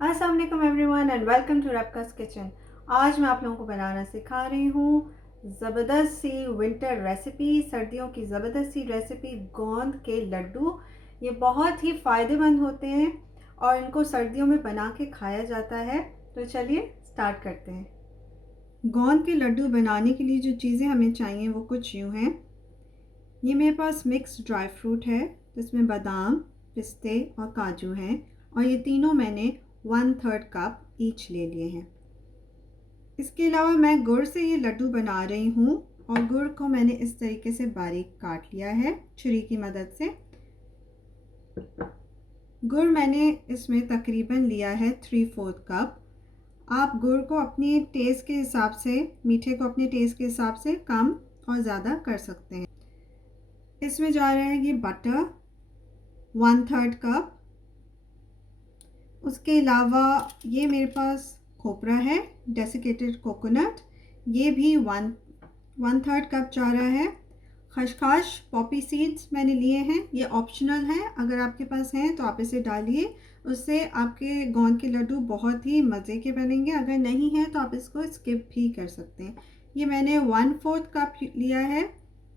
अस्सलाम वालेकुम everyone and welcome to Rabka's kitchen. आज मैं आप लोगों को बनाना सिखा रही हूँ ज़बरदस्त सी विंटर रेसिपी, सर्दियों की ज़बरदस्त सी रेसिपी गोंद के लड्डू। ये बहुत ही फ़ायदेमंद होते हैं और इनको सर्दियों में बना के खाया जाता है। तो चलिए स्टार्ट करते हैं। गोंद के लड्डू बनाने के लिए जो चीज़ें हमें चाहिए वो कुछ यूँ हैं। ये मेरे पास मिक्स ड्राई फ्रूट है, जिसमें बादाम, पिस्ते और काजू हैं और ये तीनों मैंने 1/3 कप ईच ले लिए हैं। इसके अलावा मैं गुड़ से ये लड्डू बना रही हूँ और गुड़ को मैंने इस तरीके से बारीक काट लिया है छुरी की मदद से। गुड़ मैंने इसमें तकरीबन लिया है 3/4 कप। आप गुड़ को अपने टेस्ट के हिसाब से, मीठे को अपने टेस्ट के हिसाब से कम और ज़्यादा कर सकते हैं। इसमें जा रहा है ये बटर 1/3 कप। उसके अलावा ये मेरे पास खोपरा है, डेसिकेटेड कोकोनट, ये भी 1/3 कप जा रहा है। खसखस, पॉपी सीड्स मैंने लिए हैं, ये ऑप्शनल हैं, अगर आपके पास हैं तो आप इसे डालिए, उससे आपके गोंद के लड्डू बहुत ही मज़े के बनेंगे। अगर नहीं है तो आप इसको स्किप भी कर सकते हैं। ये मैंने 1/4 कप लिया है,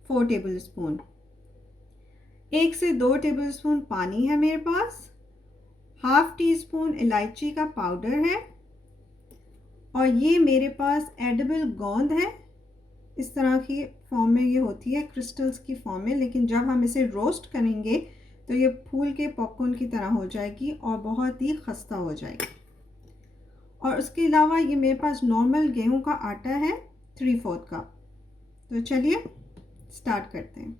4 टेबल स्पून। 1 से 2 टेबल स्पून पानी है मेरे पास। हाफ टी स्पून इलायची का पाउडर है और ये मेरे पास एडिबल गोंद है। इस तरह की फॉर्म में ये होती है, क्रिस्टल्स की फॉर्म में, लेकिन जब हम इसे रोस्ट करेंगे तो ये फूल के पॉपकॉर्न की तरह हो जाएगी और बहुत ही खस्ता हो जाएगी। और उसके अलावा ये मेरे पास नॉर्मल गेहूं का आटा है, 3/4 कप। तो चलिए स्टार्ट करते हैं।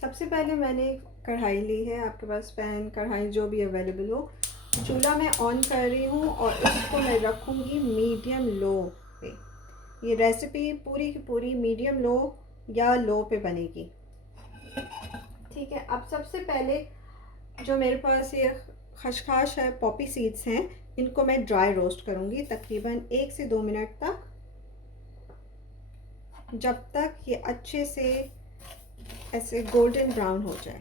सबसे पहले मैंने कढ़ाई ली है, आपके पास पैन कढ़ाई जो भी अवेलेबल हो। चूल्हा मैं ऑन कर रही हूँ और इसको मैं रखूँगी मीडियम लो पे। ये रेसिपी पूरी की पूरी मीडियम लो या लो पे बनेगी, ठीक है। अब सबसे पहले जो मेरे पास ये खसखस है, पॉपी सीड्स हैं, इनको मैं ड्राई रोस्ट करूँगी तकरीबन 1 से 2 मिनट तक, जब तक ये अच्छे से ऐसे गोल्डन ब्राउन हो जाए।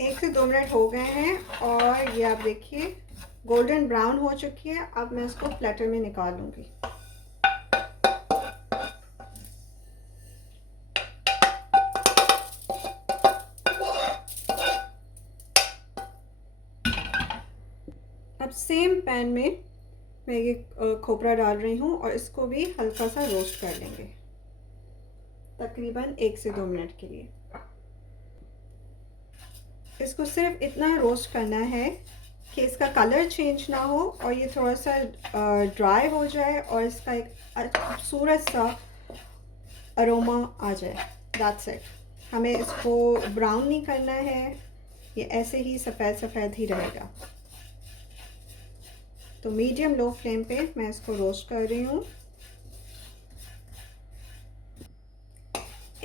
एक से 2 मिनट हो गए हैं और ये आप देखिए गोल्डन ब्राउन हो चुकी है। अब मैं इसको प्लेटर में निकाल लूँगी। अब सेम पैन में मैं ये खोपरा डाल रही हूँ और इसको भी हल्का सा रोस्ट कर लेंगे तकरीबन 1 से 2 मिनट के लिए। इसको सिर्फ इतना रोस्ट करना है कि इसका कलर चेंज ना हो और ये थोड़ा सा ड्राई हो जाए और इसका एक खूबसूरत सा अरोमा आ जाए। That's it. हमें इसको ब्राउन नहीं करना है, ये ऐसे ही सफ़ेद सफ़ेद ही रहेगा। तो मीडियम लो फ्लेम पे मैं इसको रोस्ट कर रही हूँ।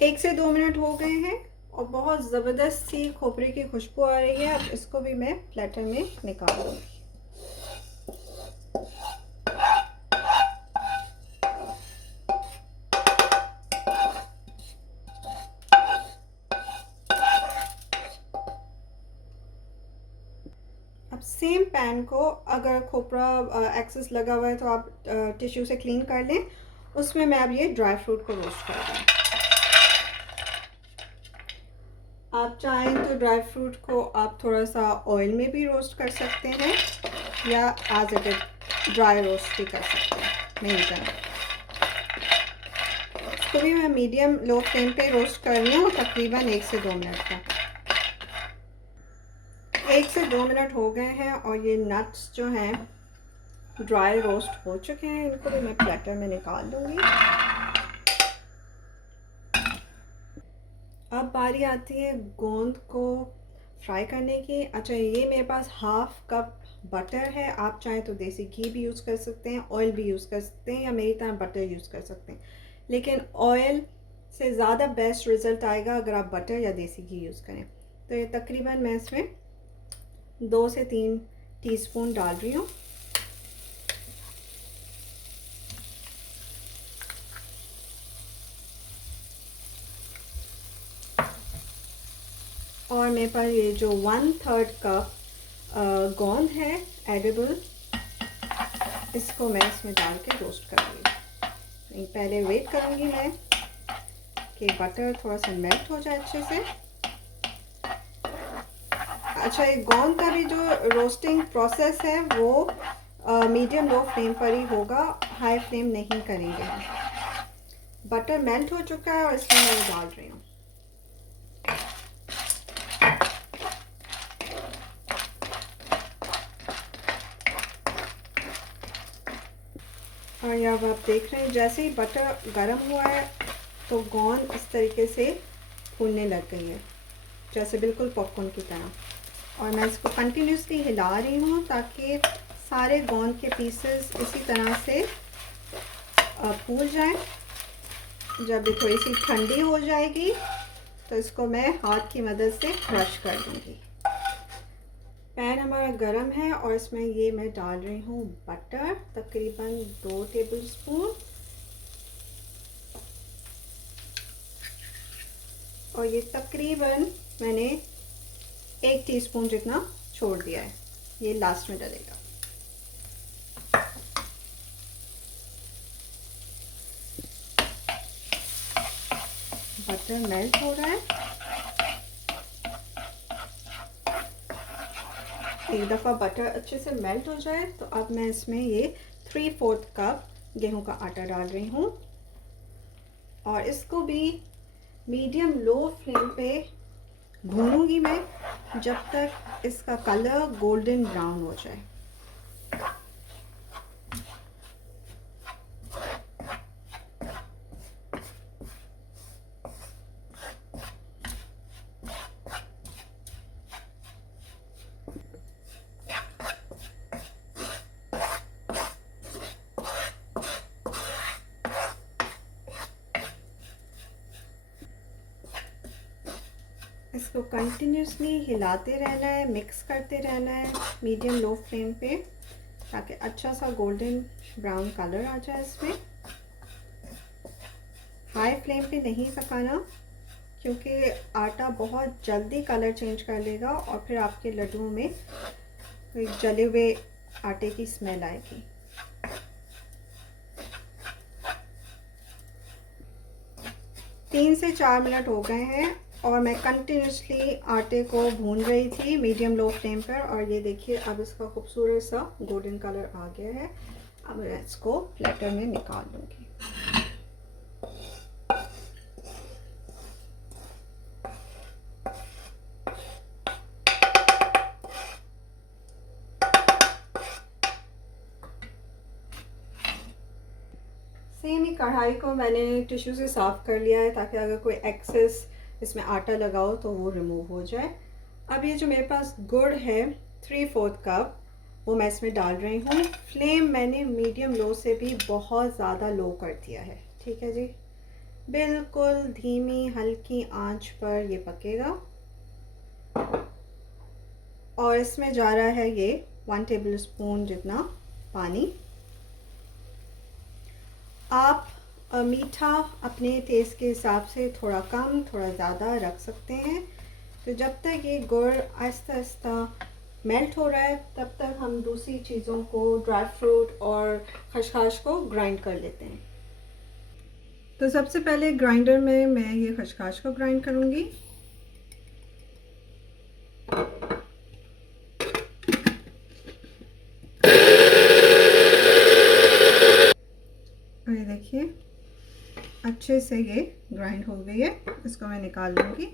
1 से 2 मिनट हो गए हैं और बहुत ज़बरदस्त सी खोपरे की खुशबू आ रही है। अब इसको भी मैं प्लेटर में निकाल लूँगी। अब सेम पैन को, अगर खोपरा एक्सेस लगा हुआ है तो आप टिश्यू से क्लीन कर लें। उसमें मैं अब ये ड्राई फ्रूट को रोस्ट कर दूँ। आप चाहें तो ड्राई फ्रूट को आप थोड़ा सा ऑयल में भी रोस्ट कर सकते हैं या as it is dry roast भी कर सकते हैं, नहीं करना। इसको भी मैं मीडियम लो फ्लेम पे रोस्ट कर रही हूँ तकरीबन 1 से 2 मिनट तक। 1 से 2 मिनट हो गए हैं और ये नट्स जो हैं ड्राई रोस्ट हो चुके हैं। इनको भी मैं प्लेटर में निकाल लूँगी। अब बारी आती है गोंद को फ्राई करने की। अच्छा, ये मेरे पास हाफ कप बटर है। आप चाहें तो देसी घी भी यूज़ कर सकते हैं, ऑयल भी यूज़ कर सकते हैं, या मेरी तरह बटर यूज़ कर सकते हैं, लेकिन ऑयल से ज़्यादा बेस्ट रिज़ल्ट आएगा अगर आप बटर या देसी घी यूज़ करें। तो ये तकरीबन मैं इसमें 2 से 3 टीस्पून डाल रही हूँ। और मेरे पास ये जो 1/3 कप गोंद है एडिबल, इसको मैं इसमें डाल के रोस्ट करूँगी। पहले वेट करूँगी मैं कि बटर थोड़ा सा मेल्ट हो जाए अच्छे से। अच्छा, ये गोंद का भी जो रोस्टिंग प्रोसेस है वो मीडियम लो फ्लेम पर ही होगा, हाई फ्लेम नहीं करेंगे। बटर मेल्ट हो चुका है और इसमें मैं डाल रही हूँ। और अब आप देख रहे हैं जैसे ही बटर गर्म हुआ है तो गोंद इस तरीके से फूलने लग गई है, जैसे बिल्कुल पॉपकॉर्न की तरह। और मैं इसको कंटिन्यूसली हिला रही हूँ ताकि सारे गोंद के पीसेस इसी तरह से फूल जाएं। जब ये थोड़ी सी ठंडी हो जाएगी तो इसको मैं हाथ की मदद से क्रश कर दूँगी। पैन हमारा गरम है और इसमें ये मैं डाल रही हूँ बटर, तकरीबन 2 टेबलस्पून। और ये तकरीबन मैंने 1 टीस्पून जितना छोड़ दिया है, ये लास्ट में डलेगा। बटर मेल्ट हो रहा है। एक दफ़ा बटर अच्छे से मेल्ट हो जाए तो अब मैं इसमें ये 3/4 कप गेहूं का आटा डाल रही हूँ और इसको भी मीडियम लो फ्लेम पे भूनूंगी मैं जब तक इसका कलर गोल्डन ब्राउन हो जाए। इसको कंटिन्यूसली हिलाते रहना है, मिक्स करते रहना है मीडियम लो फ्लेम पे ताकि अच्छा सा गोल्डन ब्राउन कलर आ जाए इसमें। हाई फ्लेम पे नहीं पकाना क्योंकि आटा बहुत जल्दी कलर चेंज कर लेगा और फिर आपके लड्डुओं में कोई जले हुए आटे की स्मेल आएगी। तीन से 4 मिनट हो गए हैं और मैं कंटिन्यूसली आटे को भून रही थी मीडियम लो फ्लेम पर। और ये देखिए अब इसका खूबसूरत सा गोल्डन कलर आ गया है। अब मैं इसको प्लेटर में निकाल लूँगी। सेम ही कढ़ाई को मैंने टिश्यू से साफ़ कर लिया है ताकि अगर कोई एक्सेस इसमें आटा लगाओ तो वो रिमूव हो जाए। अब ये जो मेरे पास गुड़ है 3/4 कप वो मैं इसमें डाल रही हूँ। फ्लेम मैंने मीडियम लो से भी बहुत ज़्यादा लो कर दिया है, ठीक है जी। बिल्कुल धीमी हल्की आंच पर ये पकेगा। और इसमें जा रहा है ये 1 टेबलस्पून जितना पानी। आप मीठा अपने टेस्ट के हिसाब से थोड़ा कम थोड़ा ज़्यादा रख सकते हैं। तो जब तक ये गुड़ आहिस्ता आहिस्ता मेल्ट हो रहा है तब तक हम दूसरी चीज़ों को, ड्राई फ्रूट और खशखाश को ग्राइंड कर लेते हैं। तो सबसे पहले ग्राइंडर में मैं ये खशखाश को ग्राइंड करूँगी। और ये देखिए अच्छे से ये ग्राइंड हो गई है, इसको मैं निकाल लूँगी।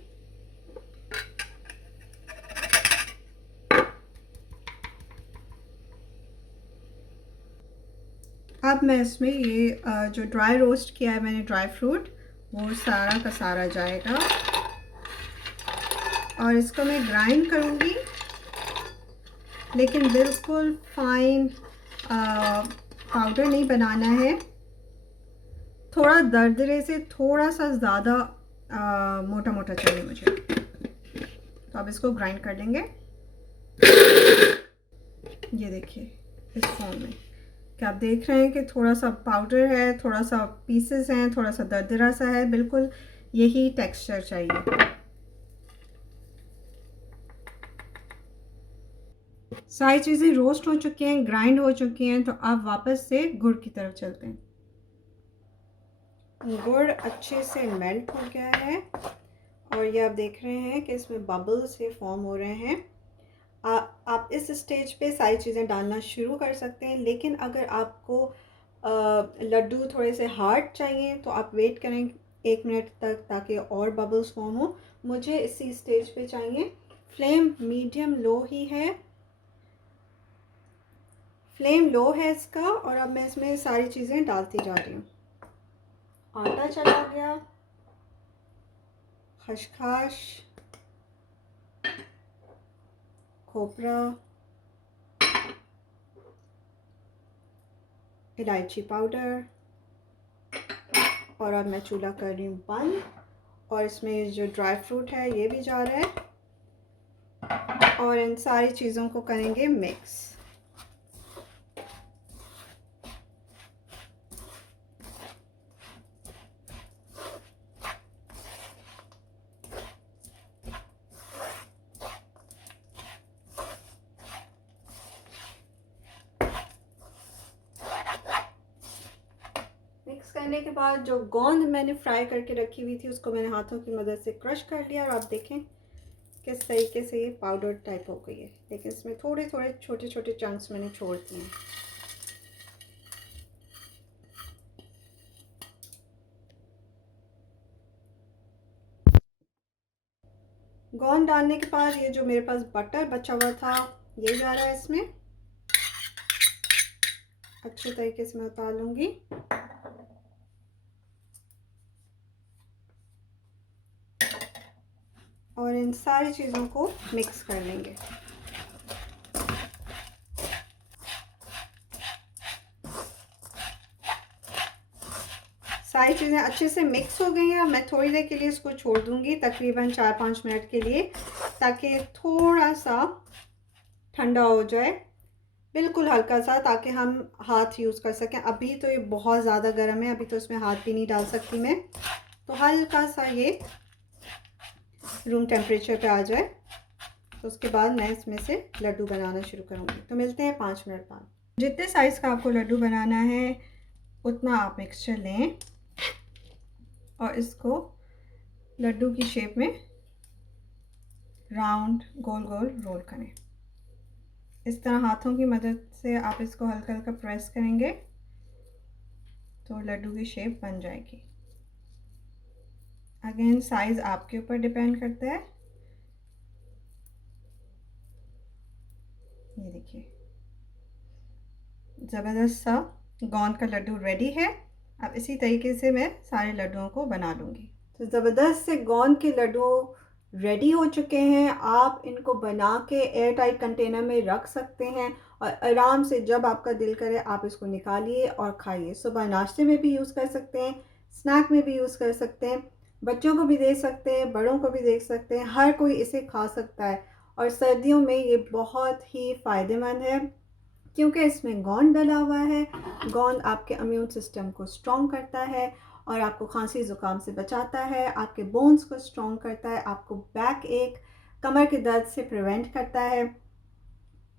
अब मैं इसमें ये जो ड्राई रोस्ट किया है मैंने ड्राई फ्रूट, वो सारा का सारा जाएगा और इसको मैं ग्राइंड करूँगी, लेकिन बिल्कुल फाइन पाउडर नहीं बनाना है। थोड़ा दरदरे से थोड़ा सा ज़्यादा मोटा मोटा चाहिए मुझे। तो अब इसको ग्राइंड कर लेंगे। ये देखिए इस फॉर्म में क्या आप देख रहे हैं कि थोड़ा सा पाउडर है, थोड़ा सा पीसेस हैं, थोड़ा सा दरदरा सा है। बिल्कुल यही टेक्सचर चाहिए। सारी चीज़ें रोस्ट हो चुकी हैं, ग्राइंड हो चुकी हैं, तो अब वापस से गुड़ की तरफ चलते हैं। गुड़ अच्छे से मेल्ट हो गया है और ये आप देख रहे हैं कि इसमें बबल्स से फॉर्म हो रहे हैं। आप इस स्टेज पे सारी चीज़ें डालना शुरू कर सकते हैं, लेकिन अगर आपको लड्डू थोड़े से हार्ड चाहिए तो आप वेट करें 1 मिनट तक, ताकि और बबल्स फॉर्म हो। मुझे इसी स्टेज पे चाहिए। फ्लेम मीडियम लो ही है, फ्लेम लो है इसका। और अब मैं इसमें सारी चीज़ें डालती जा रही हूँ। आटा चला गया, खसखस, खोपरा, इलायची पाउडर, और अब मैं चूल्हा कर रही हूँ बंद। और इसमें जो ड्राई फ्रूट है ये भी जा रहा है और इन सारी चीज़ों को करेंगे मिक्स। मिक्स करने के बाद जो गोंद मैंने फ्राई करके रखी हुई थी उसको मैंने हाथों की मदद से क्रश कर लिया और आप देखें किस तरीके से ये पाउडर टाइप हो गई है। लेकिन इसमें थोड़े थोड़े छोटे छोटे चंक्स मैंने छोड़ दिए हैं। गोंद डालने के बाद ये जो मेरे पास बटर बचा हुआ था ये जा रहा है इसमें। अच्छे तरीके से मैं उतार लूँगी। और इन सारी चीज़ों को मिक्स कर लेंगे। सारी चीज़ें अच्छे से मिक्स हो गई हैं। मैं थोड़ी देर के लिए इसको छोड़ दूँगी, तकरीबन 4-5 मिनट के लिए, ताकि थोड़ा सा ठंडा हो जाए, बिल्कुल हल्का सा, ताकि हम हाथ यूज़ कर सकें। अभी तो ये बहुत ज़्यादा गर्म है, अभी तो इसमें हाथ भी नहीं डाल सकती मैं। तो हल्का सा ये रूम टेम्परेचर पे आ जाए तो उसके बाद मैं इसमें से लड्डू बनाना शुरू करूँगी। तो मिलते हैं 5 मिनट बाद। जितने साइज़ का आपको लड्डू बनाना है उतना आप मिक्सचर लें और इसको लड्डू की शेप में राउंड गोल गोल रोल करें। इस तरह हाथों की मदद से आप इसको हल्का हल्का प्रेस करेंगे तो लड्डू की शेप बन जाएगी। अगेन साइज़ आपके ऊपर डिपेंड करता है। ये देखिए ज़बरदस्त सा गोंद का लड्डू रेडी है। अब इसी तरीके से मैं सारे लड्डुओं को बना लूँगी। तो ज़बरदस्त से गोंद के लड्डू रेडी हो चुके हैं। आप इनको बना के एयर टाइट कंटेनर में रख सकते हैं और आराम से जब आपका दिल करे आप इसको निकालिए और खाइए। सुबह नाश्ते में भी यूज़ कर सकते हैं, स्नैक में भी यूज़ कर सकते हैं, बच्चों को भी दे सकते हैं, बड़ों को भी दे सकते हैं, हर कोई इसे खा सकता है। और सर्दियों में ये बहुत ही फ़ायदेमंद है क्योंकि इसमें गोंद डला हुआ है। गोंद आपके इम्यून सिस्टम को स्ट्रॉन्ग करता है और आपको खांसी ज़ुकाम से बचाता है, आपके बोन्स को स्ट्रॉन्ग करता है, आपको बैक एक, कमर के दर्द से प्रिवेंट करता है।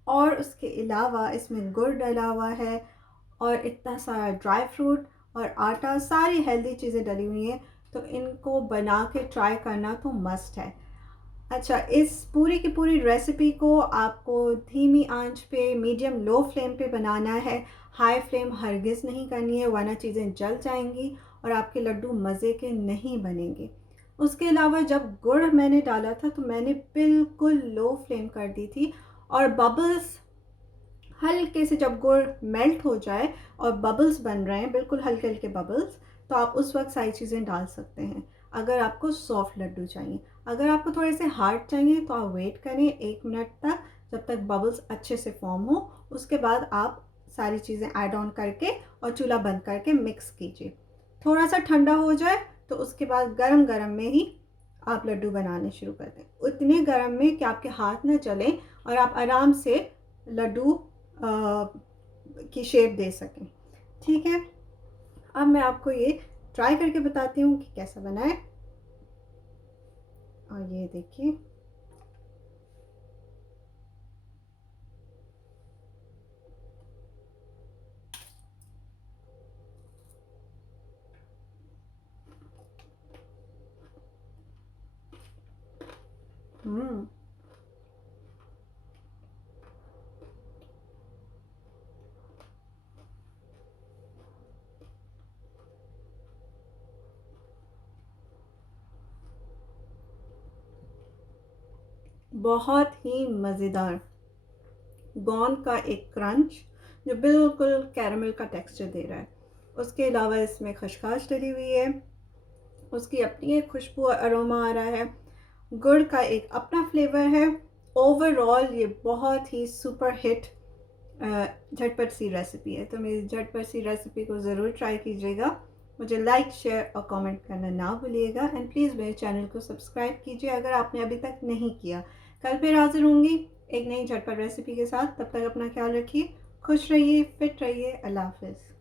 और उसके अलावा इसमें गुड़ डला हुआ है और इतना सारा ड्राई फ्रूट और आटा, सारी हेल्दी चीज़ें डली हुई हैं। तो इनको बना के ट्राई करना तो मस्ट है। अच्छा, इस पूरी की पूरी रेसिपी को आपको धीमी आंच पे, मीडियम लो फ्लेम पे बनाना है। हाई फ्लेम हरगिज़ नहीं करनी है, वरना चीज़ें जल जाएंगी और आपके लड्डू मज़े के नहीं बनेंगे। उसके अलावा जब गुड़ मैंने डाला था तो मैंने बिल्कुल लो फ्लेम कर दी थी और बबल्स हल्के से, जब गुड़ मेल्ट हो जाए और बबल्स बन रहे हैं, बिल्कुल हल्के हल्के बबल्स, तो आप उस वक्त सारी चीज़ें डाल सकते हैं। अगर आपको सॉफ्ट लड्डू चाहिए, अगर आपको थोड़े से हार्ड चाहिए तो आप वेट करें 1 मिनट तक, जब तक बबल्स अच्छे से फॉर्म हो। उसके बाद आप सारी चीज़ें ऐड ऑन करके और चूल्हा बंद करके मिक्स कीजिए। थोड़ा सा ठंडा हो जाए तो उसके बाद गरम गरम में ही आप लड्डू बनाने शुरू कर दें, उतने गरम में कि आपके हाथ न चलें और आप आराम से लड्डू की शेप दे सकें। ठीक है, अब मैं आपको ये ट्राई करके बताती हूँ कि कैसा बना है। और ये देखिए हम्म, बहुत ही मज़ेदार। गॉन का एक क्रंच जो बिल्कुल कैरमल का टेक्सचर दे रहा है। उसके अलावा इसमें खशखाश डली हुई है, उसकी अपनी एक खुशबू और अरोमा आ रहा है। गुड़ का एक अपना फ्लेवर है। ओवरऑल ये बहुत ही सुपर हिट झटपट सी रेसिपी है। तो मेरी झटपट सी रेसिपी को ज़रूर ट्राई कीजिएगा। मुझे लाइक, शेयर और कमेंट करना ना भूलिएगा एंड प्लीज़ मेरे चैनल को सब्सक्राइब कीजिए अगर आपने अभी तक नहीं किया। कल फिर हाजिर होंगी एक नई झटपट रेसिपी के साथ। तब तक अपना ख्याल रखिए, खुश रहिए, फिट रहिए। अल्लाह हाफिज़।